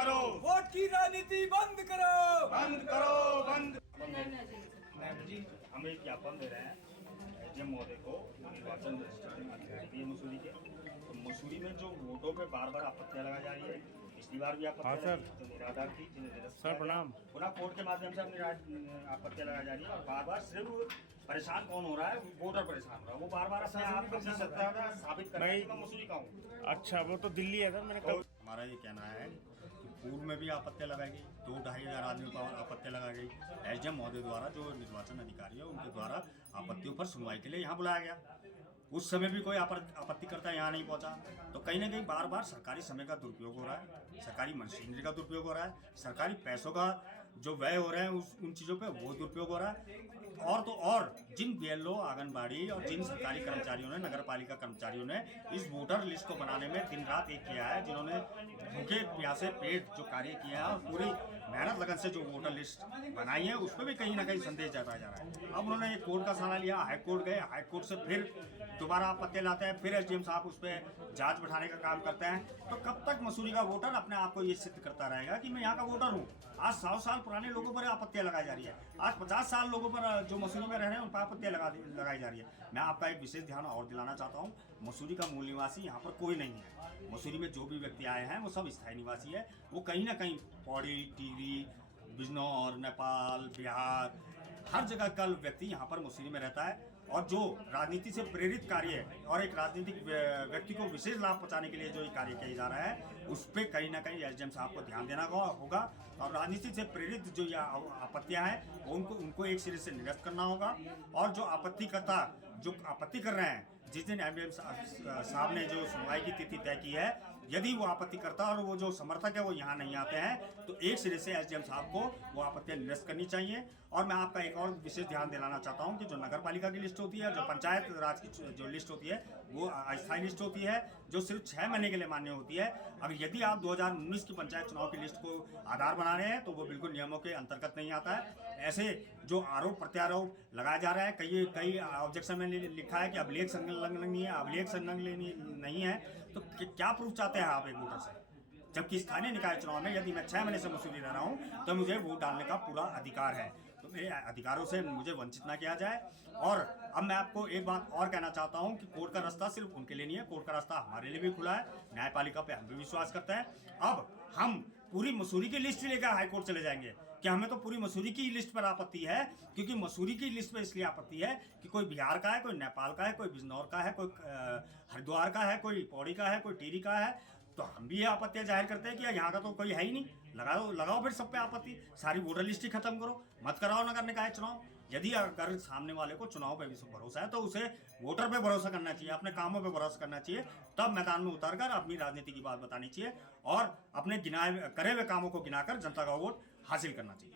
करो, वोट की राजनीति बंद करो, बंद करो, बंद। जी हम एक ज्ञापन दे रहे हैं एसडीएम महोदय को निर्वाचन रजिस्ट्रेशन अधिकारी है मसूरी के। तो मसूरी में जो वोटों पे बार बार आपत्तियां लगाई जा रही है, पिछली बार भी आपत्तियां जो निराधार थी, जिन्हें निरस्त सर प्रणाम। पुनः कोर्ट के माध्यम से आपत्तियां लगाई जा रही है। और बार बार सिर्फ परेशान कौन हो रहा है? वोटर परेशान हो रहा है। वो बार बार अपने आप को सत्ता का साबित कर रहे हैं कि मैं मसूरी का हूँ। अच्छा, वो तो दिल्ली है सर, मैंने कहा। हमारा ये कहना है कि पूर्व में भी आपत्तियां लगाई गई, 2-2.5 हज़ार आदमियों पर आपत्तियां लगाई गई। एसडीएम महोदय द्वारा, जो निर्वाचन अधिकारी है, उनके द्वारा आपत्तियों पर सुनवाई के लिए यहाँ बुलाया गया। उस समय भी कोई आपत्तिकर्ता यहाँ नहीं पहुंचा। तो कहीं ना कहीं बार बार सरकारी समय का दुरुपयोग हो रहा है, सरकारी मशीनरी का दुरुपयोग हो रहा है, सरकारी पैसों का जो व्यय हो रहे हैं उन चीज़ों पे वो दुरुपयोग हो रहा है। और तो और जिन बीएलओ, आंगनबाड़ी और जिन सरकारी कर्मचारियों ने, नगर पालिका कर्मचारियों ने इस वोटर लिस्ट को बनाने में दिन रात एक किया है, जिन्होंने भूखे प्यासे पेट जो कार्य किया है और पूरी मेहनत लगन से जो वोटर लिस्ट बनाई है, उस पर भी कहीं ना कहीं संदेश जताया जा रहा है। अब उन्होंने एक कोर्ट का सहारा लिया, हाईकोर्ट गए, हाईकोर्ट से फिर दोबारा आपत्ति लाते हैं, फिर एसडीएम साहब उस पर जांच बैठाने का काम करते हैं। तो कब तक मसूरी का वोटर अपने आप को ये सिद्ध करता रहेगा कि मैं यहाँ का वोटर हूँ? आज 100 साल पुराने लोगों पर आपत्तियां लगाई जा रही है, आज 50 साल लोगों पर जो मसूरी में रह रहे हैं उन पर आपत्तियां लगाई जा रही है। मैं आपका एक विशेष ध्यान और दिलाना चाहता हूँ, मसूरी का मूल निवासी यहाँ पर कोई नहीं है। मसूरी में जो भी व्यक्ति आए हैं वो सब स्थायी निवासी है। वो कहीं ना कहीं पौड़ी, टिहरी, बिजनौर, नेपाल, बिहार, हर जगह का व्यक्ति यहाँ पर मसूरी में रहता है। और जो राजनीति से प्रेरित कार्य है और एक राजनीतिक व्यक्ति को विशेष लाभ पहुंचाने के लिए जो ये कार्य किया जा रहा है, उस पर कहीं ना कहीं एसडीएम साहब को ध्यान देना होगा। और राजनीति से प्रेरित जो ये आपत्तियां हैं उनको एक सिरे से निरस्त करना होगा। और जो आपत्तिकर्ता जो आपत्ति कर रहे हैं, जिस दिन एसडीएम साहब ने जो सुनवाई की तिथि तय की है, यदि वो आपत्तिकर्ता और वो जो समर्थक है वो यहाँ नहीं आते हैं, तो एक सिरे से एसडीएम साहब को वो आपत्तियां निरस्त करनी चाहिए। और मैं आपका एक और विशेष ध्यान दिलाना चाहता हूँ कि जो नगर पालिका की लिस्ट होती है, जो पंचायत राज की जो लिस्ट होती है, वो अस्थायी लिस्ट होती है, जो सिर्फ 6 महीने के लिए मान्य होती है। अगर यदि आप 2019 की पंचायत चुनाव की लिस्ट को आधार बना रहे हैं तो वो बिल्कुल नियमों के अंतर्गत नहीं आता है। ऐसे जो आरोप प्रत्यारोप लगाया जा रहा है, कई ऑब्जेक्शन में लिखा है कि अभिलेख संलग्न नहीं है, अभिलेख संलग्न नहीं है, तो क्या प्रूफ चाहते हैं आप एक वोटर से? जबकि स्थानीय निकाय चुनाव में यदि मैं 6 महीने से मसूरी रह रहा हूं तो मुझे वोट डालने का पूरा अधिकार है। तो मेरे अधिकारों से मुझे वंचित ना किया जाए। और अब मैं आपको एक बात और कहना चाहता हूं कि कोर्ट का रास्ता सिर्फ उनके लिए नहीं है, कोर्ट का रास्ता हमारे लिए भी खुला है। न्यायपालिका पे हम भी विश्वास करते हैं। अब हम पूरी मसूरी की लिस्ट लेकर हाईकोर्ट चले जाएंगे कि हमें तो पूरी मसूरी की लिस्ट पर आपत्ति है, क्योंकि मसूरी की लिस्ट पर इसलिए आपत्ति है कि कोई बिहार का है, कोई नेपाल का है, कोई बिजनौर का है, कोई हरिद्वार का है, कोई पौड़ी का है, कोई टिहरी का है। तो हम भी ये आपत्तियां जाहिर करते हैं कि यहाँ का तो कोई है ही नहीं। लगाओ फिर सब पे आपत्ति, सारी वोटर लिस्ट ही खत्म करो, मत कराओ नगर निकाय चुनाव। यदि अगर सामने वाले को चुनाव पे भी भरोसा है तो उसे वोटर पे भरोसा करना चाहिए, अपने कामों पे भरोसा करना चाहिए। तब मैदान में उतरकर अपनी राजनीति की बात बतानी चाहिए और अपने करे हुए कामों को गिनाकर जनता का वोट हासिल करना चाहिए।